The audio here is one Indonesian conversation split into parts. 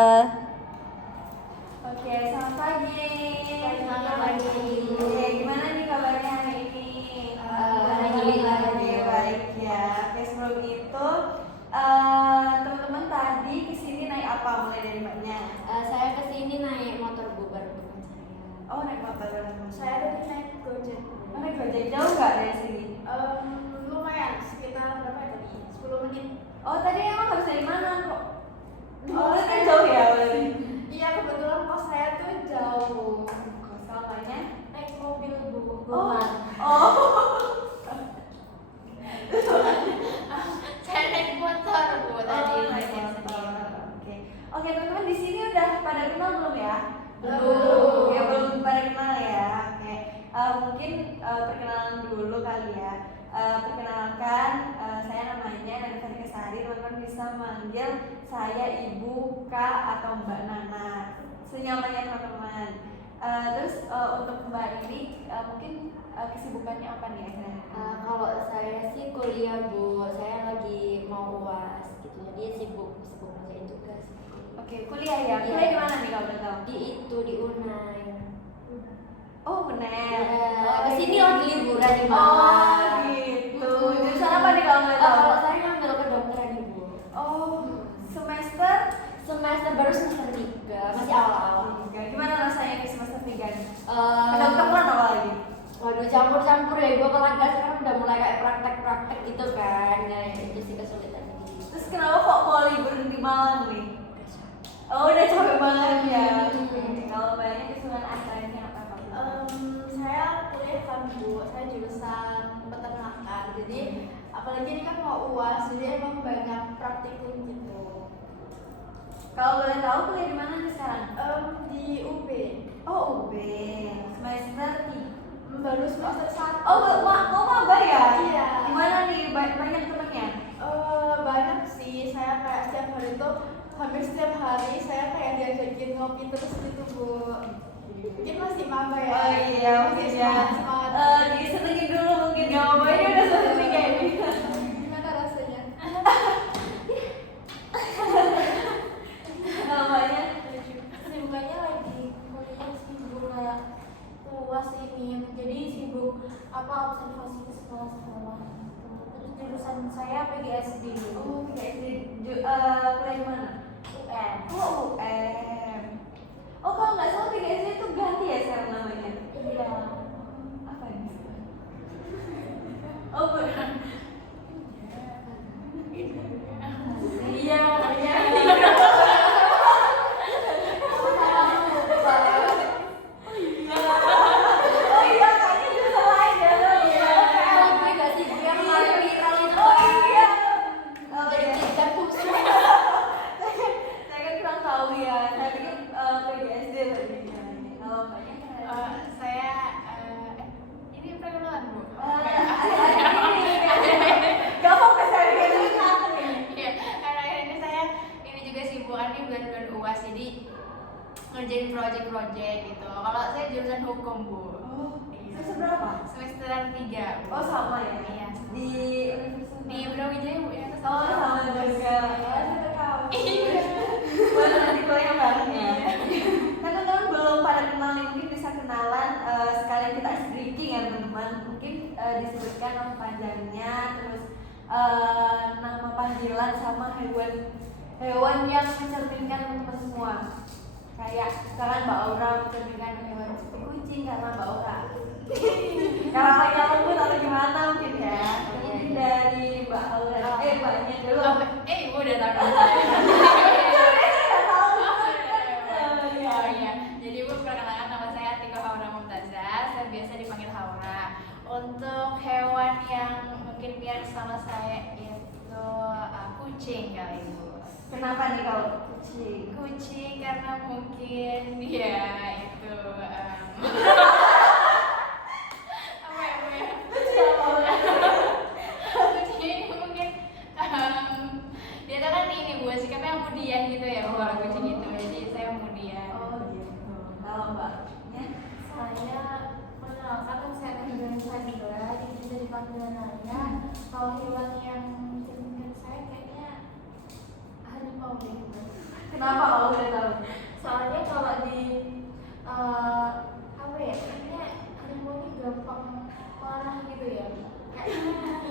Oke, selamat pagi. Selamat pagi. Oke, gimana nih kabarnya hari ini? Alhamdulillah. Baik ya. Oke, sebelum itu teman-teman tadi kesini naik apa? Mulai dari mbaknya. Saya kesini naik motor baru teman saya. Oh, naik motor bareng. Saya tadi naik Gojek. Oh, naik Gojek jauh nggak dari sini? Lumayan, sekitar berapa ya tadi? 10 menit. Oh, tadi emang harus dari mana kok? Oh, kan saya- jauh ya berarti. Iya, kebetulan kos saya tuh jauh. Soalnya? Naik mobil Bu. Oh. Saya naik motor Bu tadi. Naik motor. Oke. Oke, teman-teman di sini udah pada kenal belum ya? Belum. Ya belum pada kenal ya. Oke. Mungkin perkenalan dulu kali ya. Perkenalkan, saya namanya Nani Farikasari. Teman-teman bisa manggil saya Ibu, Kak, atau Mbak Nana. Senyamannya teman-teman. Terus untuk Mbak ini mungkin kesibukannya apa nih akhirnya? Kalau saya sih kuliah Bu, saya lagi mau UAS gitu, jadi sibuk ngerjain tugas. Oke, kuliah ya. Iya. Kuliah di mana nih kalau boleh tahu? Di Unai. Oh, bener. Kesini lagi liburan di Oh, Malang. gitu. Jurusan apa nih kalau boleh tahu? Kalau saya ngambil kedokteran Ibu. Oh, semester Semester baru semester 3, masih awal-awal. Gimana rasanya di semester 3 nih? Eh, Kedokteran apa lagi? Waduh, campur-campur ya Ibu, apalagi sekarang udah mulai kayak praktek-praktek gitu kan. Nah, itu sih kesulitannya di situ. Terus kenapa kok mau libur di Malang nih? Oh, udah capek banget ya. Kalau banyak kesulitan asalnya apa? Saya kuliah kan Bu, saya jurusan peternakan. Jadi apalagi ini kan mau UAS, jadi emang banyak praktikum gitu. Kalau boleh tahu kuliah di mana nih sekarang? Di UB. Oh, UB. Semester 3. Baru semester 1. Oh, maba ya? Iya. Gimana nih? Banyak temennya? Banyak sih, saya kayak setiap hari tuh hampir setiap hari saya kayak diajakin ngopi terus gitu Bu. Mungkin masih maba ya. Oh iya, masih mungkin ya. semangat. Disenengin dulu mungkin jawabannya udah selesai kayak ini. Gimana rasanya? Namanya Kesibukannya lagi kuliah sibuk kayak UAS ini, jadi sibuk apa observasi ke sekolah-sekolah. Terus jurusan saya PGSD. oh PGSD kuliah di mana? UN. Oh UM. Oh kalau nggak salah PGSD itu ganti ya sekarang namanya. Iya. Apa ini? Oh benar. Iya iya. Oh iya kayaknya jurusan lain ya. Kalau gue gak sih, gue yang kemarin viral itu Oh kan. iya. Oh Jadi iya. pendidikan khusus. Saya kan kurang tahu ya. Saya pikir PGSD tadi. Kalau banyak Saya ini perkenalan Bu. gak fokus dari ini apa nih? Iya, karena akhir ini saya ini juga sibukan nih bulan-bulan UAS, jadi ngerjain project-project gitu. Kalau saya jurusan hukum Bu. Oh, Iya. semester berapa? Semester 3 Bu. Oh sama ya? Iya. Di universitas Di Brawijaya Bu ya. Oh sama juga. Iya. Iya. Boleh nanti kuliah bareng ya. Kan teman-teman belum pada kenal nih, mungkin bisa kenalan sekalian kita ice breaking ya teman-teman. Mungkin disebutkan nama panjangnya, terus nama panggilan sama hewan yang mencerminkan teman-teman semua. Kayak sekarang Mbak Aura mencerminkan hewan seperti kucing karena Mbak Aura. Karena hanya lembut atau gimana mungkin ya. Mungkin dari Mbak Aura. Mbaknya dulu. Ibu udah tahu saya. Oh iya. Jadi Bu, perkenalkan nama saya Atika Haura Mumtazah. Saya biasa dipanggil Haura. Untuk hewan yang mungkin mirip sama saya itu kucing kali Bu. Kenapa nih kalau kucing? Kucing karena mungkin ya itu apa ya Bu ya? Kucing ini mungkin dia tuh kan ini Bu, sikapnya kemudian gitu ya Bu, kalau kucing itu. Jadi saya kemudian. Oh gitu. Kalau mbaknya? Saya mengenalkan saya dengan Sadila, jadi dari panggilan Naya. Kalau hewan yang mencerminkan saya kayaknya harimau deh. Kenapa kalau udah tahu? Soalnya kalau di apa ya, kayaknya harimau ini gampang marah gitu ya.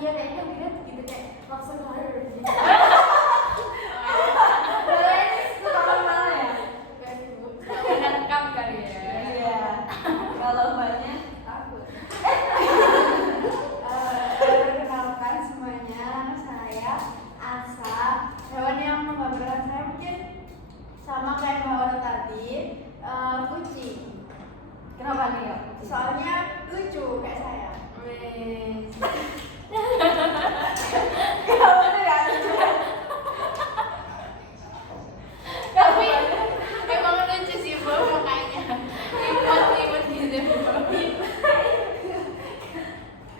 Iya kayaknya lihat gitu kayak langsung lari gitu. Suka mana ya? Gak sih Bu? Menangkap kali ya. Iya. Kalau mbaknya takut. Perkenalkan semuanya, saya Asa. Hewan yang membanggakan saya mungkin sama kayak Mbak Ora tadi, kucing. Kenapa nih ya? Soalnya lucu kayak saya. Wes. Kamu tuh ya lucu. Tapi emang lucu sih Bu makanya. Imut gitu.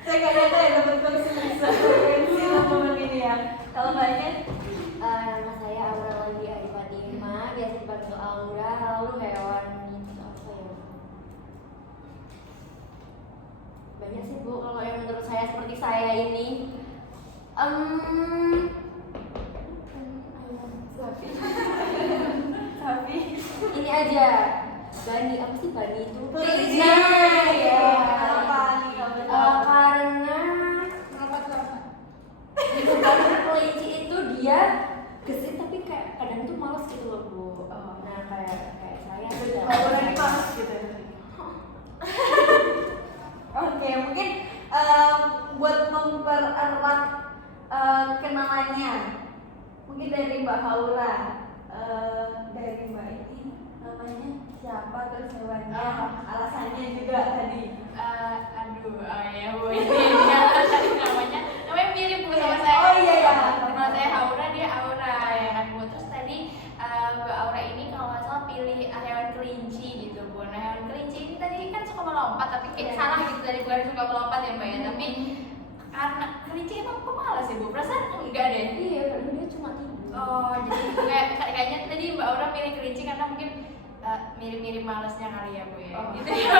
Saya nggak nyangka ya dapat konsekuensi momen ini ya. Kalau mbaknya? Nama saya Aura Lagi Arifatima, biasa dipanggil Aura. Lalu hewan itu apa ya? Banyak sih Bu, kalau yang menurut saya seperti saya ini Sapi. Sapi. ini aja bani, apa sih bani itu? Kelinci. Ya. Kenapa nih kalau boleh tahu? Karena Lompat-lompat. karena kelinci itu dia gesit tapi kayak kadang tuh males gitu loh Bu. Nah kayak saya tuh Kalau udah dipanas gitu ya. Oke, mungkin buat mempererat kenalannya, mungkin dari Mbak Haura, dari Mbak ini namanya siapa, terus hewannya, alasannya juga tadi. Aduh, ya Bu ini dia tadi namanya mirip Bu sama saya. Oh iya ya. Kalau saya Aura, dia Aura ya kan Bu. Terus tadi Mbak Aura ini kalau nggak salah pilih hewan kelinci gitu Bu. Nah hewan kelinci ini tadi kan suka melompat, tapi salah gitu tadi, bukan suka melompat ya Mbak ya. Tapi karena kelinci emang pemalas ya Bu. Perasaan enggak deh. iya padahal dia cuma tidur. Oh jadi kayaknya tadi Mbak Aura pilih kelinci karena mungkin mirip-mirip malesnya kali ya Bu ya. Oh. Gitu ya.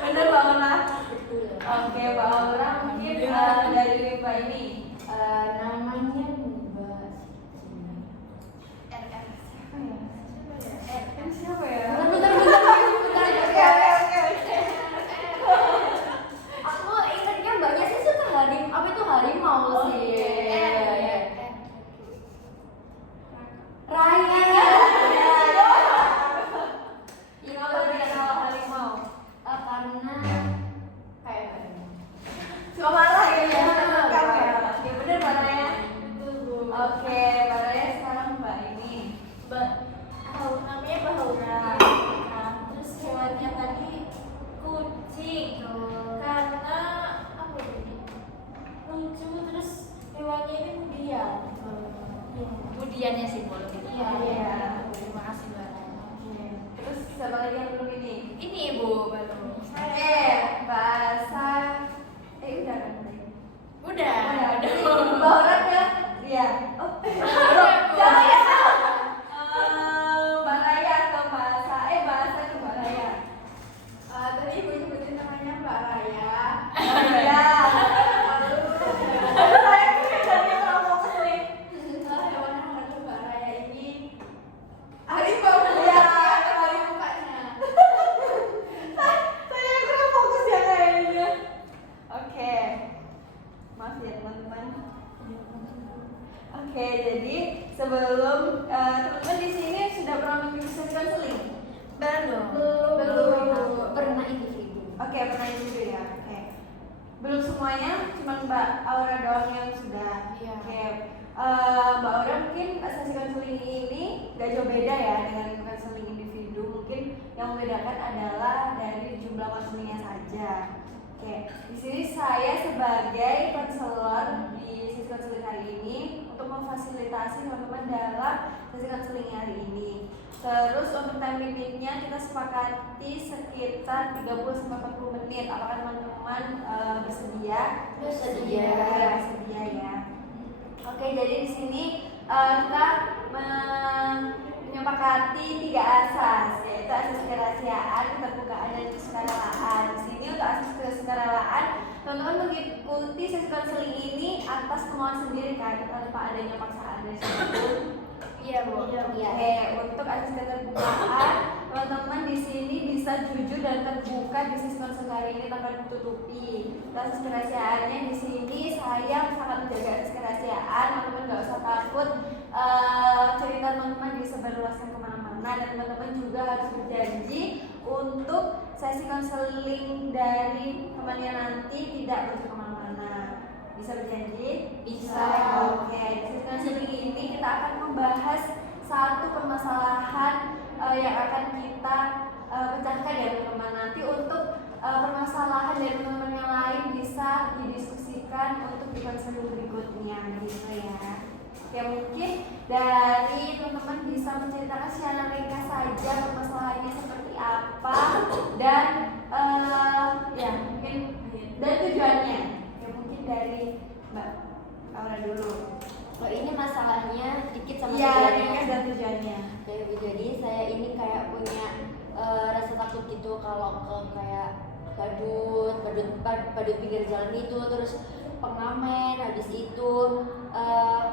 Bener Mbak Aura. Betul. Oke, Mbak Aura mungkin dari Mbak ini. Namanya Mbak RR. Siapa ya? bentar. Oke, oke. Aku ingatnya mbaknya sih suka apa itu harimau Oh, sih. iya. Raya. Kenapa dia nama harimau? Karena kayak harimau. Suka marah ya? Iya, Menangkap ya? marah. Oke, bener Mbak Raya. Betul Bu. Oke, Mbak Raya sekarang Mbak ini. Namanya Mbak Haura. Nah, terus hewannya tadi kucing. Karena apa tadi? Lucu, terus hewannya ini mudian. Iya. Kemudiannya sih Bu lebih. Iya. Terima kasih Mbak Raya. Oke. Terus siapa lagi yang belum ini? Ini Bu baru. Oke, bahasa. Udah kan tadi? Udah. Mbak Aura ya? Iya. Oh, Udah, Bu. jangan ya. Mbak Raya ke bahasa. Bahasa ke Mbak Raya. Tadi ibu nyebutin namanya Mbak Raya. Iya. Saya punya dari orang fokus nih. Hewan yang ada Mbak Raya ini harimau. Iya. Dari mukanya. Saya kurang fokus ya kayaknya. Oke. Maaf ya teman-teman. Oke, jadi sebelum teman-teman di sini sudah pernah mengikuti sesi konseling? Belum. Belum. Pernah individu. Oke, pernah juga ya. Oke. Belum semuanya, cuma Mbak Aura doang yang sudah. Iya. Oke. Mbak Aura mungkin sesi konseling ini gak jauh beda ya dengan konseling individu. Mungkin yang membedakan adalah dari jumlah konselingnya saja. Oke, di sini saya sebagai konselor di sesi konseling hari ini untuk memfasilitasi teman-teman dalam sesi konseling hari ini. Terus untuk time limitnya kita sepakati sekitar 30-40 menit. Apakah teman-teman bersedia? Bersedia. Bersedia ya. Oke, jadi di sini kita menyepakati 3 asas, yaitu asas kerahasiaan, keterbukaan, dan kesukarelaan. Di sini untuk asas kesukarelaan, teman-teman mengikuti sesi konseling ini atas kemauan sendiri kan, tanpa adanya paksaan dari siapapun. Iya Bu. Iya. Oke, untuk akses keterbukaan, teman-teman di sini bisa jujur dan terbuka di sisi konseling hari ini tanpa ditutupi. Akses kerahasiaannya di sini saya sangat menjaga akses kerahasiaan, teman-teman nggak usah takut cerita teman-teman disebarluaskan kemana-mana, dan teman-teman juga harus berjanji untuk sesi konseling dari temannya nanti tidak berujung kemana-mana. Bisa berjanji? Bisa. Oke, di sesi konseling ini kita akan membahas satu permasalahan yang akan kita pecahkan ya teman-teman. Nanti untuk permasalahan dari teman-teman yang lain bisa didiskusikan untuk di konseling berikutnya gitu ya. Oke, mungkin dari teman-teman bisa menceritakan secara ringkas saja permasalahannya seperti apa dan ya mungkin dan tujuannya. Ya mungkin dari Mbak Aura dulu. Oh, ini masalahnya dikit sama Iya, tujuannya. ringkas dan tujuannya. Jadi saya ini kayak punya rasa takut gitu kalau ke kayak badut pinggir jalan itu, terus pengamen, habis itu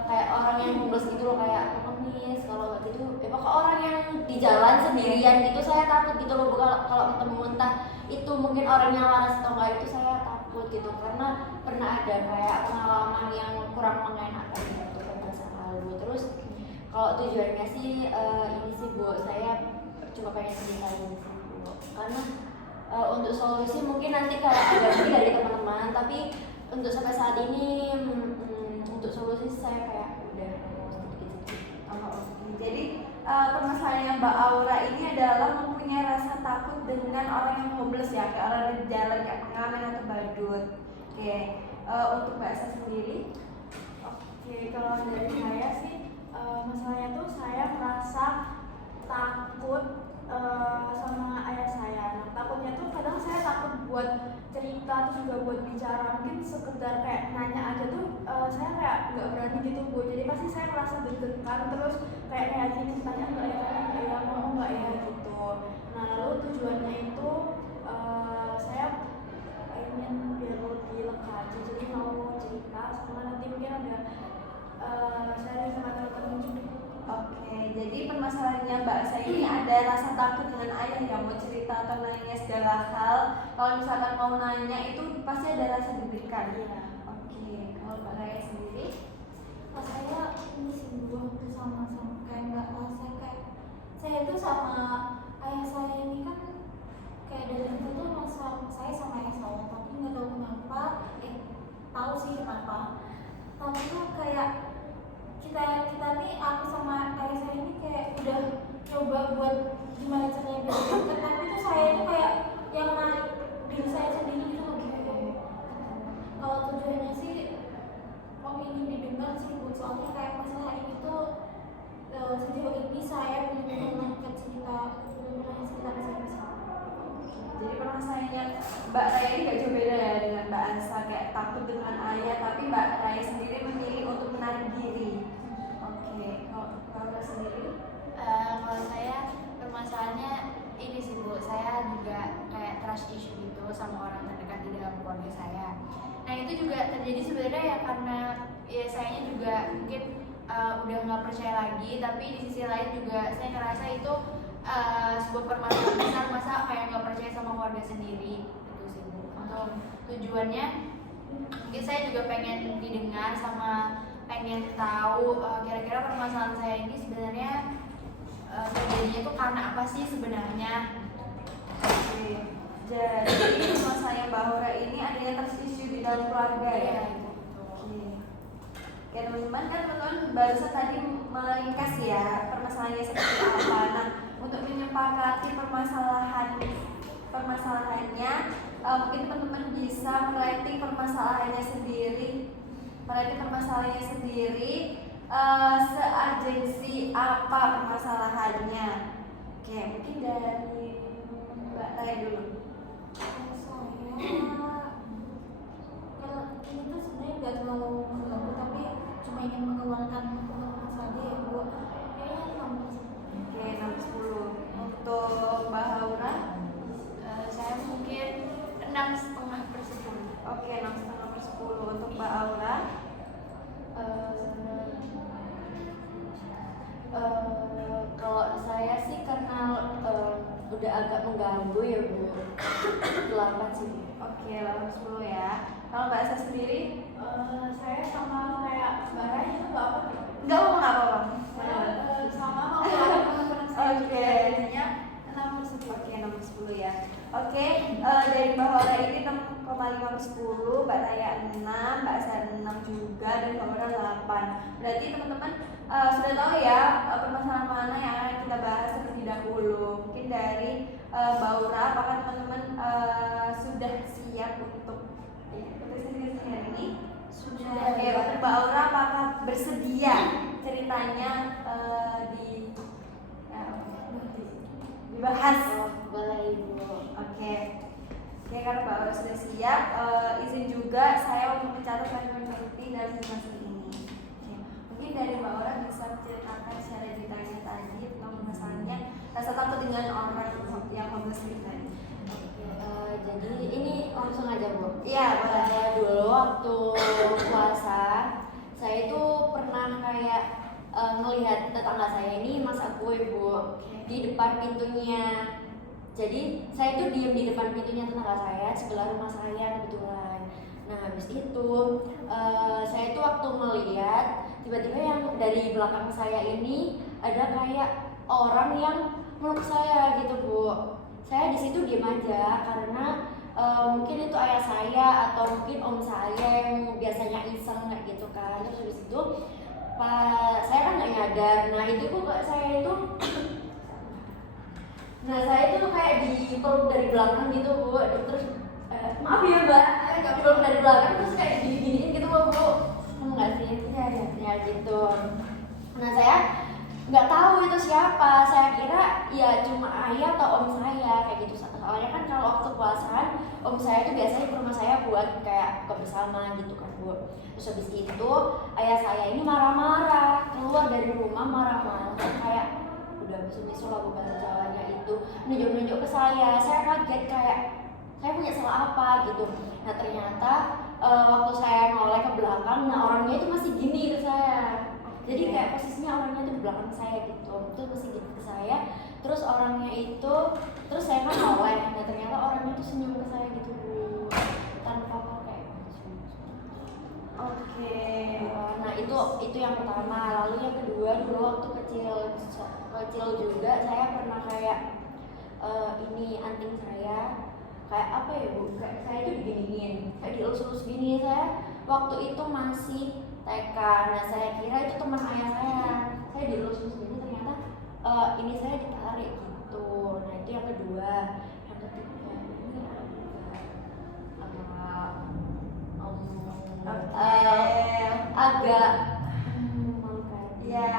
kayak orang yang homeless gitu loh, kayak pengemis, kalau nggak gitu pokoknya orang yang di jalan sendirian gitu saya takut gitu loh. Kalau ketemu entah itu mungkin orang yang waras atau enggak, itu saya takut gitu karena pernah ada kayak pengalaman yang kurang mengenakan gitu pada masa lalu. Terus kalau tujuannya sih ini sih Bu, saya cuma pengen ceritain sih Bu, karena untuk solusi mungkin nanti kayak ganti dari teman-teman, tapi untuk sampai saat ini untuk solusi saya kayak udah sedikit-sedikit. Oh, oke. Jadi permasalahan Mbak Aura ini adalah mempunyai rasa takut dengan orang yang homeless ya, kayak orang di jalan kayak pengamen atau badut. Oke, untuk Mbak Esa sendiri? Oke, kalau dari saya sih masalahnya tuh saya merasa takut sama ayah saya. Nah, takutnya tuh kadang saya takut buat cerita, terus juga buat bicara, mungkin sekedar kayak nanya aja tuh saya kayak nggak berani gitu Bu. Jadi pasti saya merasa deg-degan, terus kayak gini, tanya nggak ya, mau nggak ya gitu. Nah lalu tujuannya itu saya ingin biar lebih lega aja, jadi mau cerita sama nanti mungkin ada sharing sama teman-teman juga. Oke, jadi permasalahannya Mbak Esa ini ada rasa takut dengan ayah yang mau cerita atau nanya segala hal. Kalau misalkan mau nanya itu pasti ada rasa deg-degan. Iya. Oke, kalau Mbak Raya sendiri? Pas saya ini singgung sama kayak nggak saya kayak saya itu sama ayah saya ini kan kayak dari kecil tuh masa saya sama ayah saya, tapi nggak tahu kenapa tahu sih kenapa, tapi tuh kayak kita nih, aku sama ayah saya ini kayak udah coba buat gimana caranya biar deket, tapi tuh saya itu kayak yang narik diri saya sendiri gitu loh kayak. Kalau tujuannya sih kok ingin didengar sih Bu, soalnya kayak masalah ini tuh sejauh ini saya belum pernah cerita ke siapa. Jadi permasalahannya Mbak Raya ini gak jauh beda ya dengan Mbak Ansa, kayak takut dengan ayah, tapi Mbak Raya sendiri memilih untuk menarik diri. Oke, kalau Mbak Aura sendiri? Kalau saya permasalahannya ini sih Bu, saya juga kayak trust issue gitu sama orang terdekat di dalam keluarga saya. Nah itu juga terjadi sebenarnya ya karena ya sayanya juga mungkin udah nggak percaya lagi, tapi di sisi lain juga saya ngerasa itu sebuah permasalahan besar, masa kayak nggak percaya sama keluarga sendiri gitu sih Bu. Untuk tujuannya mungkin saya juga pengen didengar sama pengen tahu kira-kira permasalahan saya ini sebenarnya terjadinya itu karena apa sih sebenarnya. Oke, jadi permasalahan Mbak Aura ini adanya trust issue di dalam keluarga ya? Oke. Oke teman-teman, kan teman-teman barusan tadi meringkas ya permasalahannya seperti apa. Nah, untuk menyepakati permasalahannya, mungkin teman-teman bisa merating permasalahannya sendiri, seurgensi apa permasalahannya. Oke, mungkin dari Mbak Raya dulu. Kalau ini tuh sebenarnya nggak terlalu mengganggu, tapi cuma ingin mengeluarkan unek-unek saja ya Bu. Kayaknya 6. Oke, 6-10. Untuk Mbak Aura? Saya mungkin 6,5/10. Oke, 6,5/10. Untuk Mbak Aura? agak mengganggu ya Bu. 8 sih. Oke, 8-10 ya. Kalau Mbak Asa sendiri? Saya sama kayak Mbak Rai itu nggak apa nih? Enggak apa-apa. Saya sama teman-teman saya Oke. juga jadinya 6/10. Oke, nomor 10 ya. Oke, dari Mbak Hora ini 6,5/10, Mbak Raya 6, Mbak Asa 6 juga, dan Mbak Hora 8. Berarti teman-teman sudah tahu ya permasalahan mana yang akan kita bahas terlebih dahulu. Mungkin dari Mbak Hora, apakah teman-teman sudah siap untuk sesi hari ini? Sudah. Oke, Mbak Aura apakah bersedia ceritanya dibahas? Boleh Ibu. Oke, karena Mbak Aura sudah siap, izin juga saya untuk mencatat poin-poin penting dalam simulasi ini. Oke. Mungkin dari Mbak Aura bisa menceritakan secara detailnya tadi tentang masalahnya rasa takut dengan orang yang homeless tadi. Jadi ini langsung aja Bu. Iya, boleh. Dulu waktu puasa saya itu pernah kayak ngelihat tetangga saya ini masak kue Bu di depan pintunya. Jadi saya itu diem di depan pintunya tetangga saya sebelah rumah saya kebetulan. Nah habis itu saya itu waktu melihat tiba-tiba yang dari belakang saya ini ada kayak orang yang meluk saya gitu Bu. Saya di situ diem aja karena mungkin itu ayah saya atau mungkin om saya yang biasanya iseng kayak gitu kan. Terus habis itu saya kan nggak nyadar. Nah itu kok saya itu saya itu kayak dipeluk dari belakang gitu Bu. Terus maaf ya Mbak, dipeluk dari belakang terus kayak diginiin gitu Bu. Kamu nggak sih? Ya gitu. Nah saya nggak tahu itu siapa, saya kira ya cuma ayah atau om saya kayak gitu. Soalnya kan kalau waktu puasaan om saya itu biasanya ke rumah saya buat kayak buka bersama gitu kan Bu. Terus habis itu ayah saya ini marah-marah keluar dari rumah marah-marah kayak udah misu-misu lah bahasa Jawanya itu nunjuk-nunjuk ke saya kaget kayak saya punya salah apa gitu. Nah ternyata waktu saya noleh ke belakang, nah orangnya itu masih gini ke saya. Jadi kayak posisinya orangnya itu di belakang saya gitu, terus masih gitu ke saya. Terus orangnya itu, terus saya kan noleh, nah ternyata orangnya itu senyum ke saya gitu tanpa pakai baju. Oke. Nah itu yang pertama. Lalu yang kedua dulu waktu kecil juga saya pernah kayak ini anting saya kayak apa ya Bu? Kayak saya itu diginiin, kayak dielus-elus gini. Saya waktu itu masih TK. Nah saya kira itu teman ayah saya dielus-elus gini, ternyata ini saya ditarik gitu. Nah itu yang kedua. Yang ketiga ini agak Ya,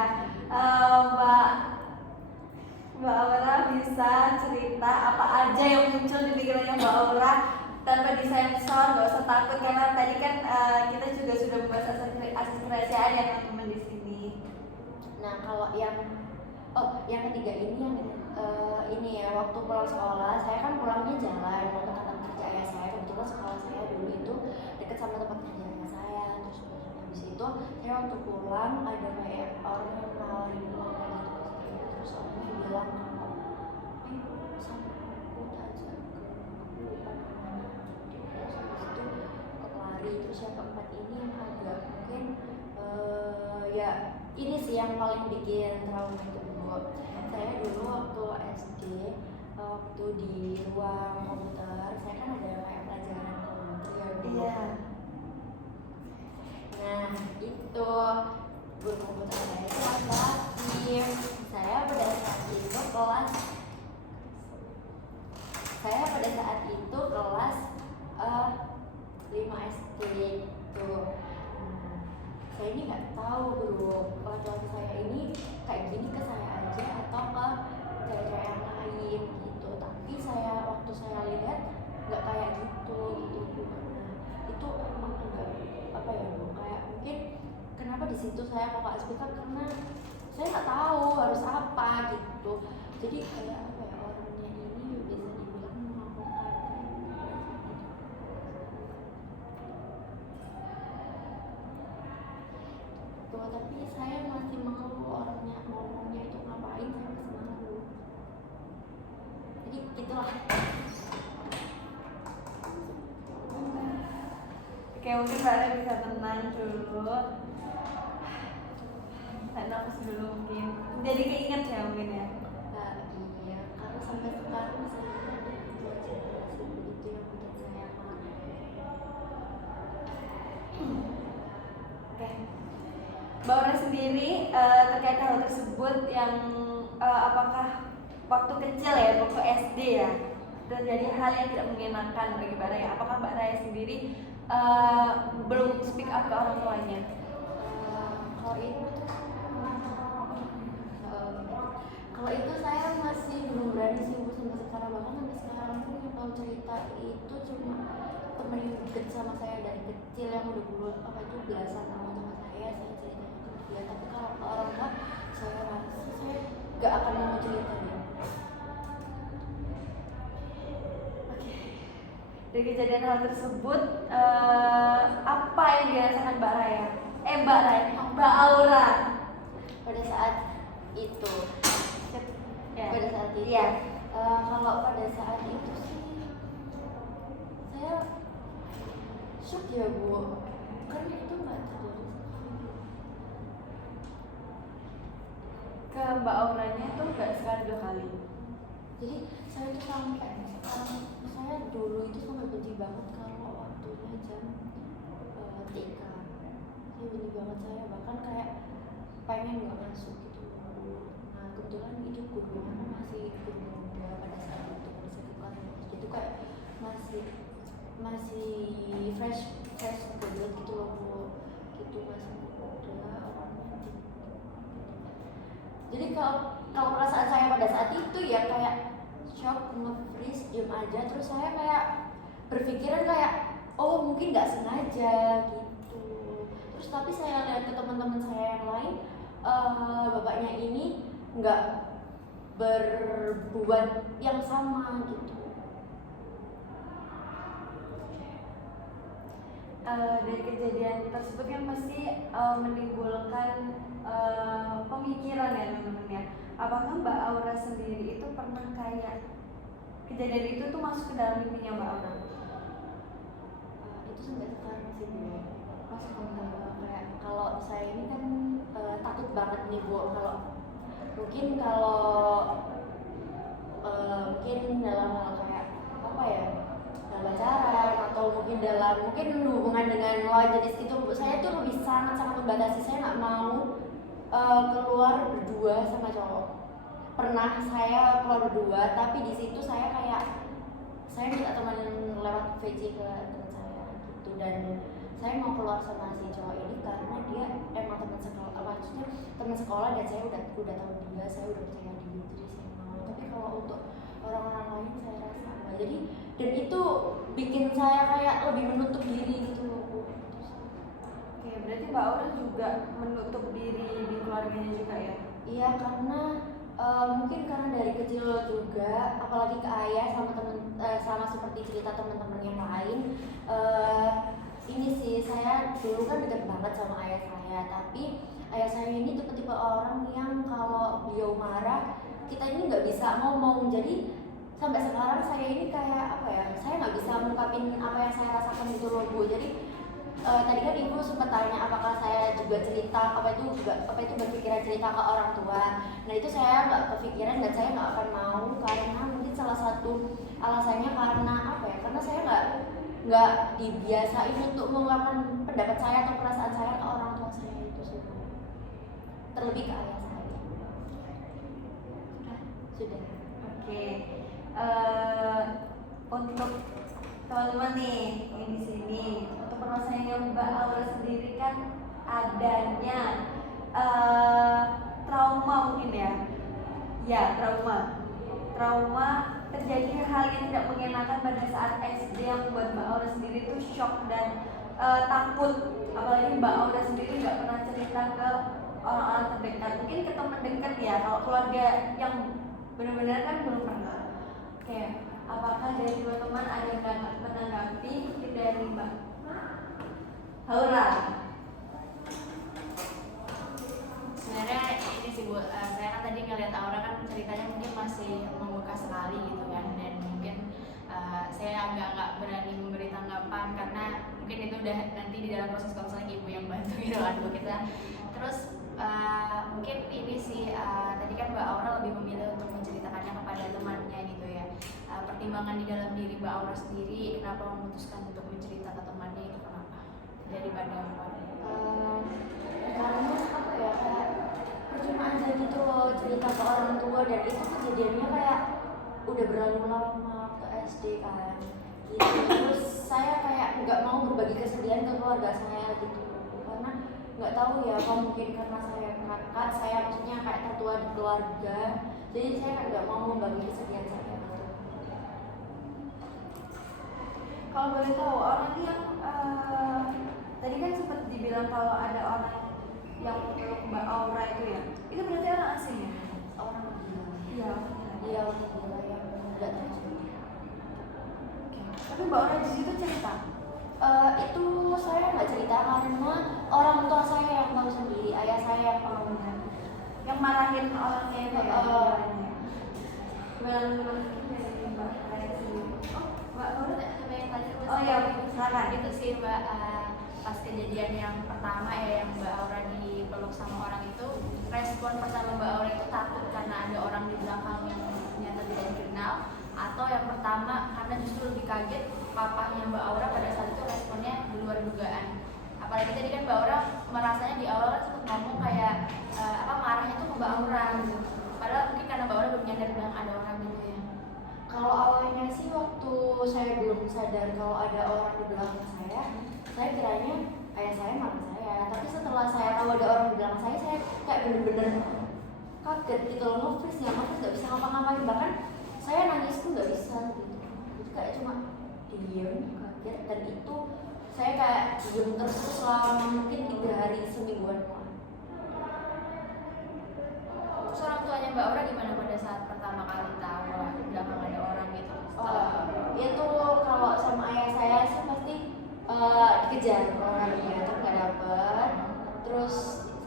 Mbak Aura bisa cerita apa aja yang muncul di pikirannya Mbak Aura tanpa disensor, nggak usah takut karena tadi kan kita juga sudah membahas asas kerahasiaan ya teman-teman di sini. Nah kalau yang ketiga ini ini ya waktu pulang sekolah saya kan pulangnya jalan mau ke tempat kerja ayah saya. Kebetulan sekolah saya dulu itu dekat sama tempat kerja ayah saya. Terus habis itu saya waktu pulang ada kayak orang yang nawarin pulang kayak gitu ke saya. Terus orangnya bilang kalau sama aku aja aku lupa namanya. Terus habis itu lari. Terus yang keempat ini yang agak mungkin ya ini sih yang paling bikin trauma itu Bu. Saya dulu waktu SD waktu di ruang komputer saya kan ada kayak pelajaran komputer ya Bu. Iya. Nah itu guru komputer saya itu laki. Saya pada saat itu kelas 5 SD gitu. Saya ini nggak tahu guru laki-laki saya ini kayak gini ke saya aja atau ke cewek yang lain gitu. Tapi waktu saya lihat nggak kayak gitu. Nah itu emang agak apa ya Bu, kayak mungkin kenapa di situ saya kok nggak speak up karena saya nggak tahu harus apa gitu. Jadi kayak apa ya, orangnya ini bisa dibilang melakukan tuh, tapi saya masih mau orangnya ngomongnya itu ngapain, saya masih malu. Jadi lah. Oke, mungkin Mbak Ra bisa tenang dulu. Tarik nafas dulu mungkin. Jadi keinget ya mungkin ya. Nah, iya, karena sampai sekarang saya ada dua cerita seperti itu yang bikin saya marah. Oke. Mbak Ra sendiri terkait hal tersebut yang apakah waktu kecil ya, waktu SD ya, terjadi hal yang tidak mengenakan bagi Mbak Ra ya? Apakah Mbak Ra sendiri belum speak up ke orang tuanya? Kalau itu saya masih belum berani sih Bu, sampai sekarang, bahkan sampai sekarang pun yang tahu cerita itu cuma temen yang deket sama saya dari kecil yang udah belasan tahun sama saya ceritanya ke dia. Tapi kalau ke orang tua saya rasa saya gak akan mau cerita dia. Dari kejadian hal tersebut, apa yang dirasakan Mbak Raya? Mbak Aura. Pada saat itu Ya. pada saat itu Iya. kalau pada saat itu sih saya shock ya Bu, karena itu nggak terjadi Ke Mbak Auranya tuh nggak sekali dua kali. jadi saya tuh sampai sekarang, saya dulu itu sangat benci banget kalau waktunya jam TK. Saya benci banget, saya bahkan kayak pengen nggak masuk gitu. Nah kebetulan itu gurunya masih guru muda pada saat itu, masih bukan itu kayak masih fresh graduate gitu loh Bu, gitu masih muda orangnya. Jadi kalau perasaan saya pada saat itu ya kayak shock, nge-freeze, diem aja, terus saya kayak berpikiran kayak oh mungkin nggak sengaja gitu. Terus tapi saya lihat ke teman-teman saya yang lain, bapaknya ini nggak berbuat yang sama gitu. Dari kejadian tersebut kan pasti menimbulkan pemikiran ya teman-teman ya. Apakah Mbak Aura sendiri itu pernah kayak kejadian itu tuh masuk ke dalam mimpinya Mbak Aura? Itu sampai sekarang sih Bu. Masuk ke Kayak kalau saya ini kan takut banget nih Bu, kalau mungkin dalam hal kayak apa ya, dalam pacaran atau mungkin hubungan dengan lawan jenis itu Bu, saya tuh lebih sangat membatasi. Saya nggak mau keluar berdua sama cowok. Pernah saya keluar berdua, tapi di situ saya minta teman lewat VC ke teman saya gitu, dan saya mau keluar sama si cowok ini karena dia emang teman sekolah dan saya udah tahu dia, saya udah percaya dia, jadi saya mau. Tapi kalau untuk orang-orang lain saya rasa enggak. Jadi dan itu bikin saya kayak lebih menutup diri gitu loh Bu. Oke, berarti Mbak Aura juga menutup diri di keluarganya juga ya? Iya, karena mungkin karena dari kecil juga, apalagi ke ayah sama seperti cerita teman-teman yang lain. Ini sih, saya dulu kan dekat banget sama ayah saya, tapi ayah saya ini tipe-tipe orang yang kalau beliau marah kita ini nggak bisa ngomong. Jadi sampai sekarang saya ini kayak apa ya, saya nggak bisa mengungkapin apa yang saya rasakan gitu loh Bu. Jadi tadi kan Ibu sempat tanya apakah saya juga cerita apa itu berpikiran cerita ke orang tua. Nah itu saya nggak kepikiran dan saya nggak akan mau, karena mungkin salah satu alasannya karena apa ya, karena saya nggak dibiasain untuk mengungkapkan pendapat saya atau perasaan saya ke orang tua saya itu semua, terlebih ke ayah saya. Sudah. Oke. Untuk teman-teman nih yang di sini, untuk permasalahan yang Mbak Aura sendiri kan adanya trauma mungkin ya trauma terjadi hal yang tidak mengenakan pada saat SD yang membuat Mbak Aura sendiri tuh shock dan takut. Apalagi Mbak Aura sendiri nggak pernah cerita ke orang-orang terdekat, mungkin ke teman dekat ya, kalau keluarga yang benar-benar kan belum pernah. Oke, apakah dari teman-teman ada yang menanggapi mungkin dari Mbak Aura? Sebenarnya ini sih Bu, saya kan tadi ngeliat Aura kan ceritanya mungkin masih membuka sekali gitu kan, dan saya agak nggak berani memberi tanggapan karena mungkin itu udah nanti di dalam proses konseling ibu yang bantu gitu kan Bu kita. Terus mungkin ini sih tadi kan Mbak Aura lebih memilih untuk menceritakannya kepada temannya gitu ya. Pertimbangan di dalam diri Mbak Aura sendiri kenapa memutuskan untuk mencerita ke temannya itu kenapa daripada karena apa ya, kayak percuma aja gitu loh cerita ke orang tua, dan itu kejadiannya kayak udah berlalu lama ke SD kan gitu. Terus saya kayak nggak mau berbagi kesedihan ke keluarga saya gitu, karena nggak tahu ya, apa mungkin karena saya kakak, saya maksudnya kayak tertua di keluarga, jadi saya kan nggak mau membagi kesedihan saya gitu. Kalau boleh tahu orang yang tadi kan sempat dibilang kalau ada orang yang meluk Mbak Aura itu berarti orang asing ya? Orang gila. Iya. Iya, orang gila yang nggak tahu. Tapi Mbak Aura di situ cerita. Itu saya nggak cerita karena orang tua saya yang tahu sendiri, ayah saya yang tahu. Yang marahin orangnya itu ya? Dari Mbak Aura sendiri. Oh, Mbak Aura? sama yang tadi Oh iya, silakan. itu sih Mbak, pas kejadian yang pertama ya yang Mbak Aura dipeluk sama orang itu, respon pertama Mbak Aura itu takut karena ada orang di belakang yang ternyata tidak dikenal, atau yang pertama karena justru lebih kaget papahnya Mbak Aura pada saat itu responnya di luar dugaan. Apalagi tadi kan Mbak Aura merasanya di awal kan sempat ngomong kayak marahnya tuh ke Mbak Aura gitu. Padahal mungkin karena Mbak Aura belum nyadar bilang ada orang gitu ya. Kalau awalnya sih waktu saya belum sadar kalau ada orang di belakang saya kiranya ayah saya marah saya. Tapi setelah saya tahu ada orang di belakang saya kayak bener-bener kaget gitu loh, nge-freeze nggak bisa ngapa-ngapain, bahkan saya nangis tuh nggak bisa gitu. Itu kayak cuma diem, kaget, dan itu saya kayak diem terus selama mungkin 3 hari semingguan. Terus orang tuanya Mbak Aura gimana pada saat pertama kali tahu bahwa di belakang ada orang gitu? Itu kalau sama ayah saya sih pasti dikejar orangnya, terus nggak dapet, terus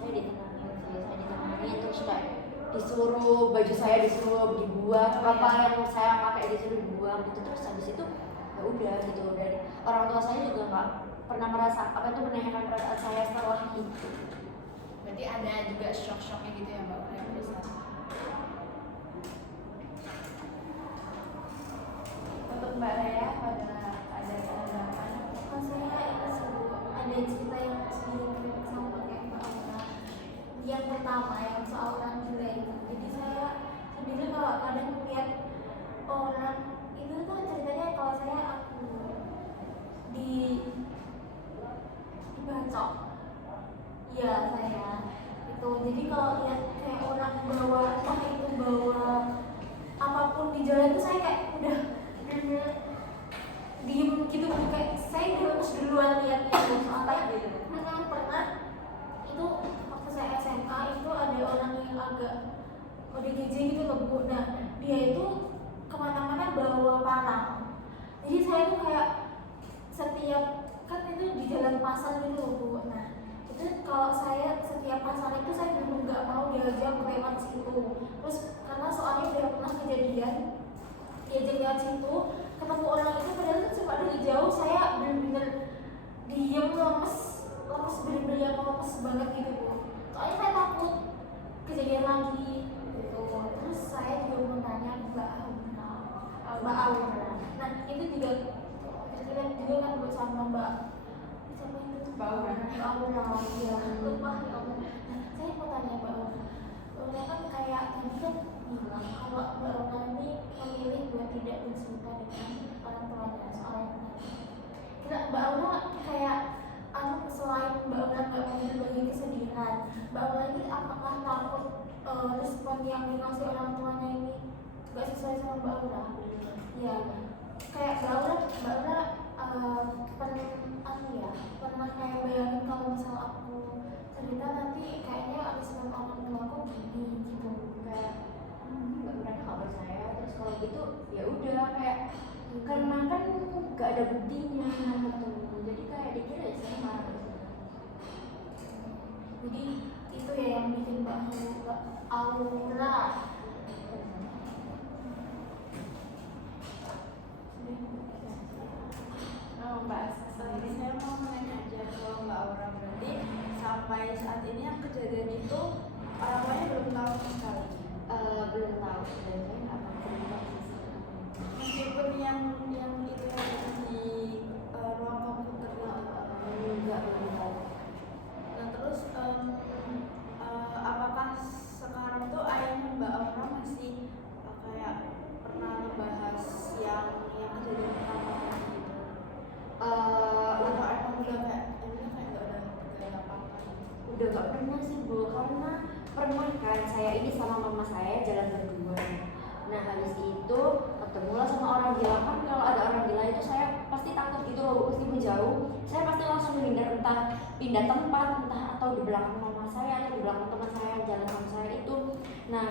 saya ditenangin, terus kayak disuruh baju saya disuruh dibuang, apa yang saya pakai disuruh dibuang gitu. Terus habis itu ya udah gitu, dan orang tua saya juga nggak pernah merasa apa itu menanyakan perasaan saya setelah itu. Berarti ada juga shock-shocknya gitu ya Mbak Aura pada saat itu? Untuk Mbak Rea ada tanggapan? Maksudnya itu ada cerita yang sedikit sama kayak Mbak Aura. Yang pertama yang soal orang gila itu. Jadi saya sendiri kalau kadang lihat orang itu tuh ceritanya kalau aku dibacok. Iya saya itu. Jadi kalau lihat kayak orang bawa apapun di jalan itu saya kayak udah diem gitu, kayak saya harus duluan lihatnya soalnya gitu. Pernah itu waktu saya SMA itu ada orang yang agak ODGJ gitu loh Bu. Nah dia itu kemana-mana bawa parang. Jadi saya tuh kayak setiap kan itu di jalan pasar gitu loh Bu. Nah itu kalau saya setiap pasar itu saya bener nggak mau diajak lewat situ. Terus karena soalnya udah pernah kejadian diajak lewat situ, ketemu orang itu padahal itu cuma dari jauh, saya bener-bener diem lemes bener-bener yang lemes banget gitu Bu. Soalnya saya takut kejadian lagi gitu. Terus saya juga mau tanya Mbak Aura. Nah itu juga kita juga kan bersama Mbak siapa itu? Mbak Aura. Ya, lupa ya Allah. Nah saya mau tanya Mbak Aura. Aura kan kayak tadi kan bilang kalau Mbak Aura ini memilih buat tidak bercerita dengan orang tuanya soal yang tadi. Kira Mbak Aura kayak selain Mbak Aura nggak mau berbagi kesedihan, Mbak Aura ini apakah takut respon yang dikasih orang tuanya ini nggak sesuai sama Mbak Aura? Iya, kayak Mbak Aura pernah kayak bayangin kalau misal aku cerita nanti kayaknya respon orang tuaku gini gitu, kayak nggak pernah kabar saya. Terus kalau gitu ya udah kayak karena kan nggak ada buktinya gitu, jadi kayak dikira ya saya marah gitu. Jadi itu ya yang bikin Mbak Aura saya ini sama mama saya jalan berdua. Nah habis itu ketemulah sama orang gila. Kan kalau ada orang gila itu saya pasti takut gitu loh, pasti menjauh. Saya pasti langsung menghindar, entah pindah tempat, entah atau di belakang mama saya atau di belakang teman saya yang jalan sama saya itu. Nah